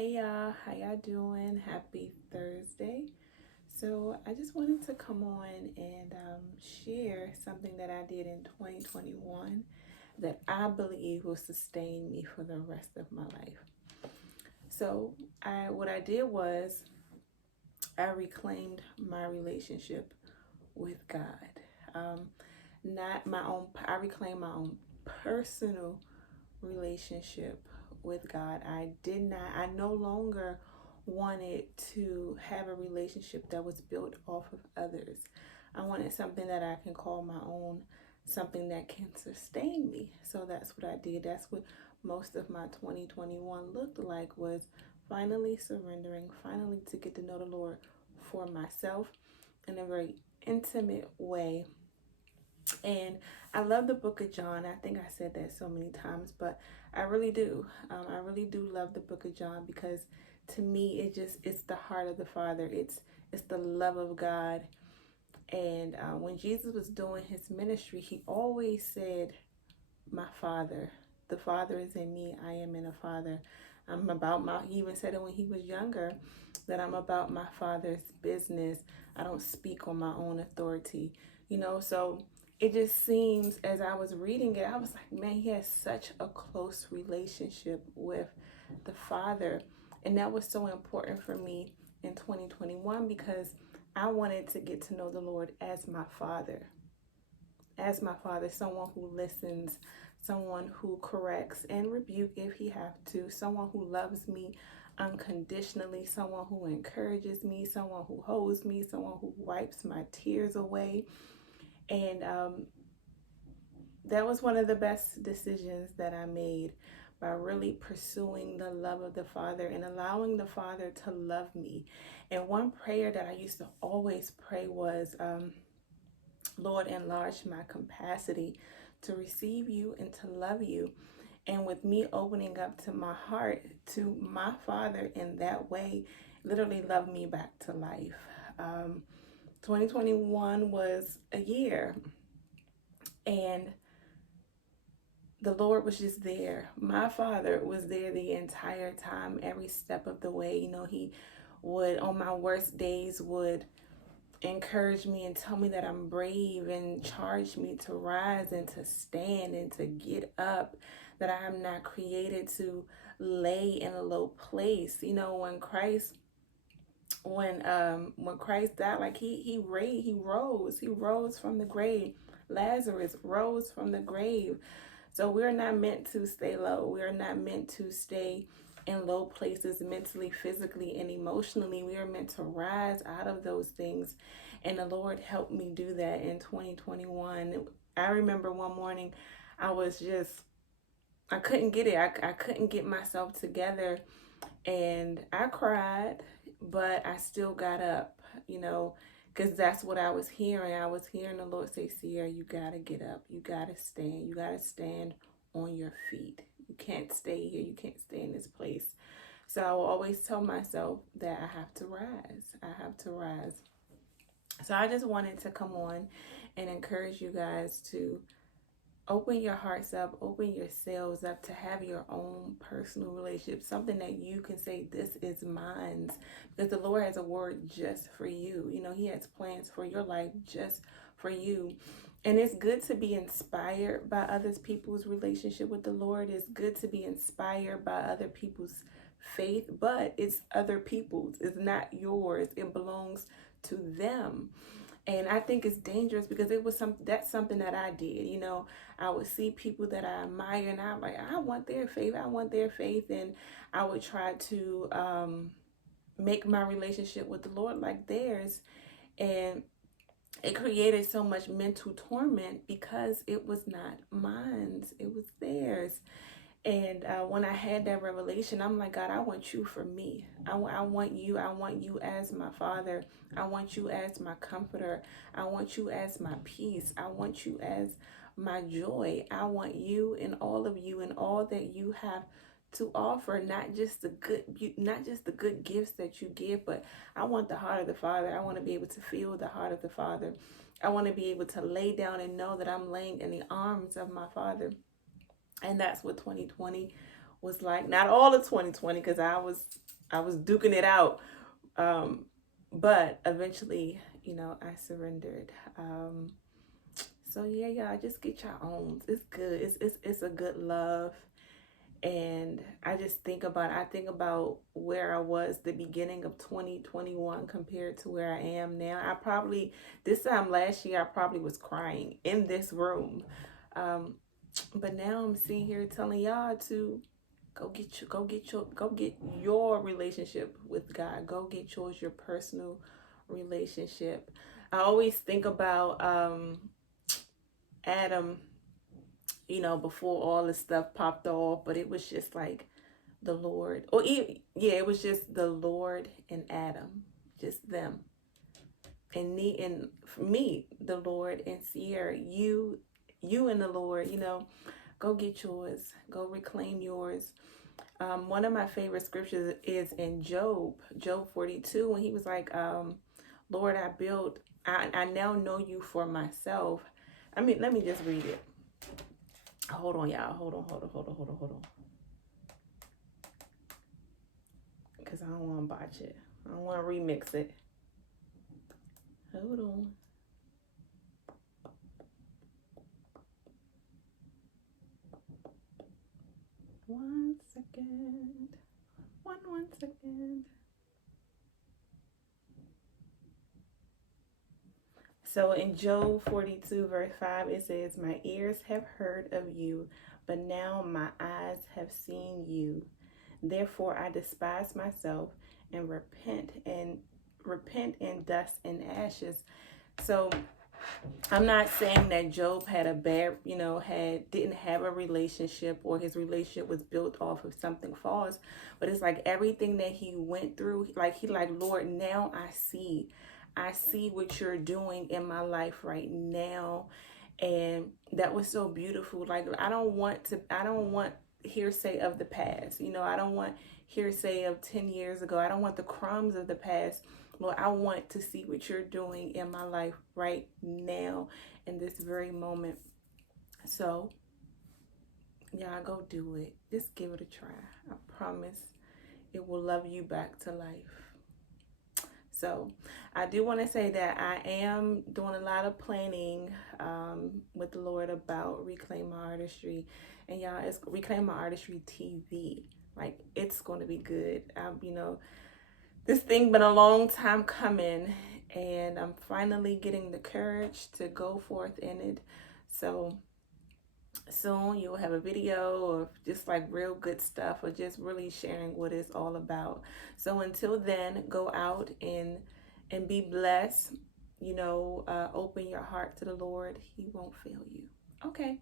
Hey y'all, how y'all doing? Happy Thursday. So I just wanted to come on and share something that I did in 2021 that I believe will sustain me for the rest of my life. So what I did was I reclaimed my relationship with God. Um, Not my own. I reclaimed my own personal relationship with God. I no longer wanted to have a relationship that was built off of others. I wanted something that I can call my own, something that can sustain me. So that's what I did. That's what most of my 2021 looked like, was finally surrendering, finally to get to know the Lord for myself in a very intimate way. And I love the book of John. I think I said that so many times, but I really do. I really do love the book of John, because to me it's the heart of the Father. It's the love of God. And when Jesus was doing his ministry, he always said, "My Father, the Father is in me. I am in the Father. He even said it when he was younger, that I'm about my Father's business. I don't speak on my own authority." So it just seems, as I was reading it, I was like, man, he has such a close relationship with the Father. And that was so important for me in 2021, because I wanted to get to know the Lord as my Father, someone who listens, someone who corrects and rebuke if he have to, someone who loves me unconditionally, someone who encourages me, someone who holds me, someone who wipes my tears away. And that was one of the best decisions that I made, by really pursuing the love of the Father and allowing the Father to love me. And one prayer that I used to always pray was, Lord, enlarge my capacity to receive you and to love you. And with me opening up to my heart to my Father in that way, literally love me back to life. 2021 was a year, and the Lord was just there. My Father was there the entire time, every step of the way. He would, on my worst days, would encourage me and tell me that I'm brave, and charge me to rise and to stand and to get up, that I am not created to lay in a low place. When Christ died, like he rose from the grave. Lazarus rose from the grave. So we're not meant to stay low. We're not meant to stay in low places mentally, physically, and emotionally. We are meant to rise out of those things. And the Lord helped me do that in 2021. I remember one morning I couldn't get it. I couldn't get myself together, and I cried, but I still got up, because that's what I was hearing. I was hearing the Lord say, "Sierra, you got to get up. You got to stand. You got to stand on your feet. You can't stay here. You can't stay in this place." So I will always tell myself that I have to rise. I have to rise. So I just wanted to come on and encourage you guys to open your hearts up, open yourselves up to have your own personal relationship, something that you can say, "This is mine," because the Lord has a word just for you. He has plans for your life just for you. And it's good to be inspired by other people's relationship with the Lord. It's good to be inspired by other people's faith, but it's other people's. It's not yours. It belongs to them. And I think it's dangerous, because that's something that I did. I would see people that I admire, and I'm like, I want their faith. I want their faith. And I would try to make my relationship with the Lord like theirs. And it created so much mental torment, because it was not mine, it was theirs. And when I had that revelation, I'm like, God, I want you for me. I want you. I want you as my Father. I want you as my comforter. I want you as my peace. I want you as my joy. I want you and all of you and all that you have to offer, not just the good gifts that you give, but I want the heart of the Father. I want to be able to feel the heart of the Father. I want to be able to lay down and know that I'm laying in the arms of my Father. And that's what 2020 was like. Not all of 2020, because I was duking it out. But eventually, I surrendered. So yeah, y'all just get your own. It's good. It's a good love. And I think about where I was the beginning of 2021 compared to where I am now. This time last year, I probably was crying in this room. Um, but now I'm sitting here telling y'all to go get your relationship with God. Go get yours, your personal relationship. I always think about Adam, before all this stuff popped off, but it was just like the Lord. Yeah, it was just the Lord and Adam, just them. And me, the Lord and Sierra, you and the Lord, go get yours, go reclaim yours. One of my favorite scriptures is in Job 42, when he was like, Lord, I now know you for myself. Let me just read it. Hold on, y'all. Hold on. Because I don't want to botch it. I don't want to remix it. Hold on. One second. One second. So in Job 42, verse 5, it says, my ears have heard of you, but now my eyes have seen you. Therefore I despise myself and repent in dust and ashes. So I'm not saying that Job had a bad, didn't have a relationship, or his relationship was built off of something false. But it's like everything that he went through, Lord, now I see what you're doing in my life right now. And that was so beautiful. Like, I don't want hearsay of the past. I don't want hearsay of 10 years ago. I don't want the crumbs of the past. Lord, I want to see what you're doing in my life right now, in this very moment. So, yeah, go do it. Just give it a try. I promise it will love you back to life. So I do want to say that I am doing a lot of planning with the Lord about Reclaim My Artistry. And y'all, it's Reclaim My Artistry TV. Like, it's going to be good. This thing been a long time coming, and I'm finally getting the courage to go forth in it. So soon you'll have a video of just like real good stuff, or just really sharing what it's all about. So until then, go out and be blessed. Open your heart to the Lord. He won't fail you. Okay.